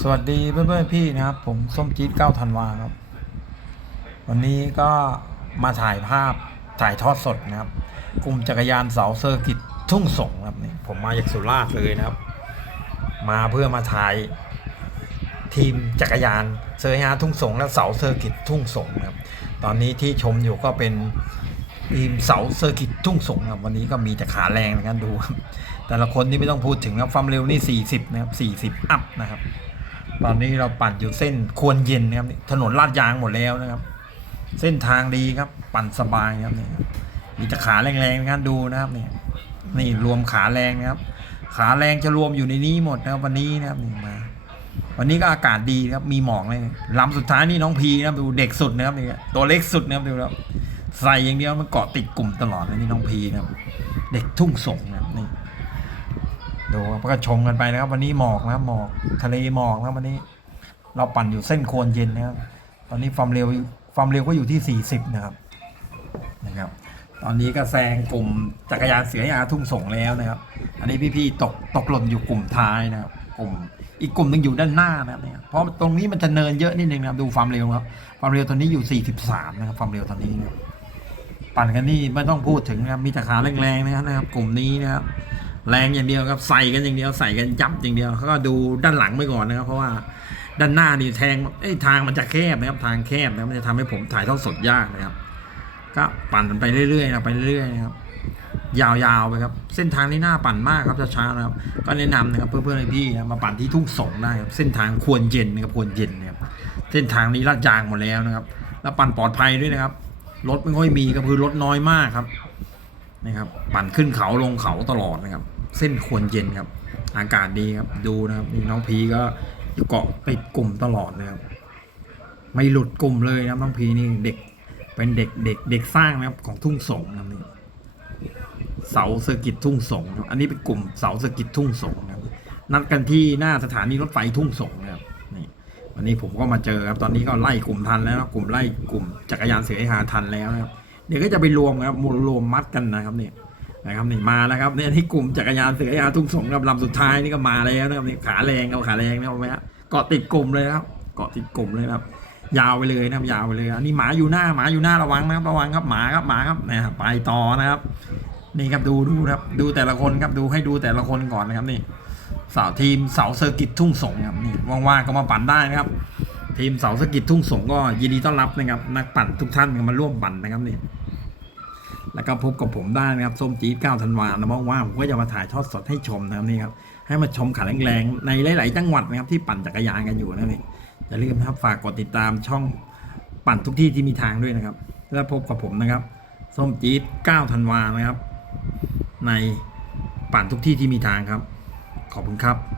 สวัสดีเพื่อนๆพี่นะครับ ผมส้มจี๊ดเก้าธันวาครับ วันนี้ก็มาถ่ายภาพถ่ายทอดสดนะครับ กลุ่มจักรยานเสาเซอร์กิตทุ่งสงครับนี่ผมมาจากสุราษฎร์เลยนะครับ มาเพื่อมาถ่ายทีมจักรยานเซอร์ฮาทุ่งสงและเสาเซอร์กิตทุ่งสงครับ ตอนนี้ที่ชมอยู่ก็เป็น ทีมเสาเซอร์กิตทุ่งสงครับวันนี้ก็มีแต่ขาแรงนะครับดูครับแต่ละคนที่ไม่ต้องพูดถึงครับความเร็วนี่ 40 นะครับ 40 อัพนะครับ ตอนนี้เราปั่นอยู่เส้นควรเย็นนะครับถนนลาดยางหมดแล้วนะครับ เส้นทางดีครับ ปั่นสบายครับนี่มีแต่ขาแรงๆนะครับดูนะครับนี่นี่รวมขาแรงนะครับ ขาแรงจะรวมอยู่ในนี้หมดนะครับวันนี้นะครับนี่มา วันนี้ก็อากาศดีครับมีหมอกเลยลำสุดท้ายนี่น้องพีนะครับดูเด็กสุดนะครับนี่ตัวเล็กสุดนะครับดูครับ ใส่อย่างเดียวมันเกาะติดกลุ่มตลอดเลยนี่น้องพีนะครับ เด็กทุ่งสงนะนี่ดูก็ชมกันไปนะครับ วันนี้หมอกนะหมอกทะเลหมอกนะวันนี้ เราปั่นอยู่เส้นโคนเย็นนะครับ ตอนนี้ความเร็วความเร็วก็อยู่ที่ 40 นะครับนะครับ ตอนนี้ก็แซงกลุ่มจักรยานเสือยาทุ่งสงแล้วนะครับ อันนี้พี่ๆตกตกหล่นอยู่กลุ่มท้ายนะครับ กลุ่มอีกกลุ่มหนึงอยู่ด้านหน้านะครับเนี่ยเพราะตรงนี้มันจะเนินเยอะนิดนึงนะครับดูความเร็วครับ ความเร็วตอนนี้อยู่ 43 นะครับ ความเร็วตอนนี้นะครับ ปั่นกันนี่ไม่ต้องพูดถึงนะครับมีแต่ขาแรงๆนะครับ กลุ่มนี้นะครับแรงอย่างเดียวครับใส่กันอย่างเดียวใส่กันยับอย่างเดียวเขาก็ดูด้านหลังไปก่อนนะครับ เพราะว่าด้านหน้านี่แทงเอ้ทางมันจะแคบนะครับ ทางแคบนะมันจะทำให้ผมถ่ายทอดสดยากนะครับ ก็ปั่นไปเรื่อยๆนะไปเรื่อยๆนะครับยาวๆไปครับ เส้นทางนี้น่าปั่นมากครับช้าๆนะครับ ก็แนะนำนะครับเพื่อนๆพี่นะมาปั่นที่ทุ่งสงได้ครับเส้นทางควรเย็นนะครับควรเย็นนะครับเส้นทางนี้ลาดยางหมดแล้วนะครับ แล้วปั่นปลอดภัยด้วยนะครับ รถไม่ค่อยมีก็คือรถน้อยมากครับนะครับปั่นขึ้นเขาลงเขาตลอดนะครับ เส้นควรเย็นครับ อากาศดีครับดูนะครับนี่น้องพีก็เกาะติดกลุ่มตลอดนะครับ ไม่หลุดกลุ่มเลยนะน้องพีนี่เด็กเป็นเด็กเด็กเด็กสร้างนะครับของทุ่งสงนะนี่เสาเซอร์กิตทุ่งสงนะอันนี้เป็นกลุ่มเสาเซอร์กิตทุ่งสงนะครับนัดกันที่หน้าสถานีรถไฟทุ่งสงนะครับ วันนี้ผมก็มาเจอครับ ตอนนี้ก็ไล่กลุ่มทันแล้วนะกลุ่มไล่กลุ่มจักรยานเสือหาทันแล้วนะครับ เดี๋ยวก็จะไปรวมครับรวมมัดกันนะครับนี่นะครับนี่มาแล้วครับเนี่ยที่กลุ่มจักรยานเสือยาทุ่งสงกับลำสุดท้ายนี่ก็มาแล้วนะครับนี่ขาแรงครับขาแรงนะครับไหมครับเกาะติดกลุ่มเลยครับ เกาะติดกลุ่มเลยนะครับ ยาวไปเลยนะครับยาวไปเลยอันนี้หมาอยู่หน้าหมาอยู่หน้าระวังนะครับระวังครับหมาครับหมาครับนี่ยไปต่อนะครับ นี่ครับดูดูครับ ดูแต่ละคนครับดูให้ดูแต่ละคนก่อนนะครับนี่ สาวทีมเสาเซอร์กิตทุ่งสงครับนี่ว่างๆก็มาปั่นได้นะครับ ทีมเสาสกิจทุ่งสงก็ยินดีต้อนรับนะครับ นักปั่นทุกท่านมาร่วมปั่นนะครับนี่แล้วก็พบกับผมได้นะครับส้มจี๊ดเก้าธันวานะว่างๆผมก็จะมาถ่ายทอดสดให้ชมนะครับนี่ครับให้มาชมขาแรงๆในหลาย ๆ จังหวัดนะครับที่ปั่นจักรยานกันอยู่นะนี่อย่าลืมนะครับฝากกดติดตามช่องปั่นทุกที่ที่มีทางด้วยนะครับ แล้วพบกับผมนะครับส้มจี๊ดเก้าธันวานะครับ ในปั่นทุกที่ที่มีทางครับ ขอบคุณครับ